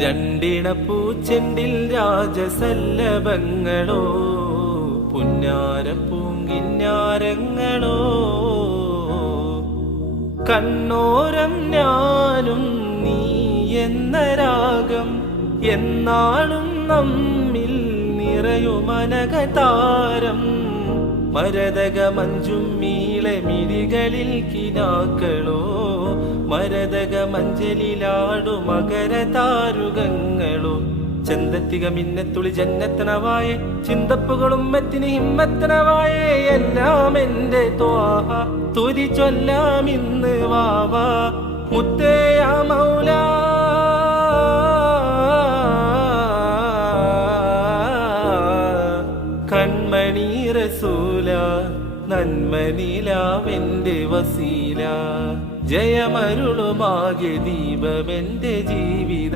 രണ്ടിണ പൂച്ചെണ്ടിൽ രാജസല്ലഭങ്ങളോ പുന്നാര പൂങ്കിന്നാരങ്ങളോ കണ്ണോരം ഞാനും നീ എന്ന രാഗം എന്നാളും നമ്മിൽ നിറയുമനകതാരം മരതക മഞ്ചും മീളെ മിഴികളിൽ കിനാക്കളോ മരതക മഞ്ചലിലാടു മകര താരുകങ്ങളോ ചന്തത്തിക മിന്നത്തുളി ജന്നത്തനവായേ ചിന്തപ്പുകളും മെത്തിന് ഹിമ്മത്തനവായേ എല്ലാം എന്റെ ത്വാഹ തുതി ചൊല്ലാം ഇന്ന് വാവാ മുത്തേയ മൗല കൺമണി റസൂല നന്മനിലാവെന്റെ വസീല ജയമരുളുമാകെ ദീപമെന്റെ ജീവിത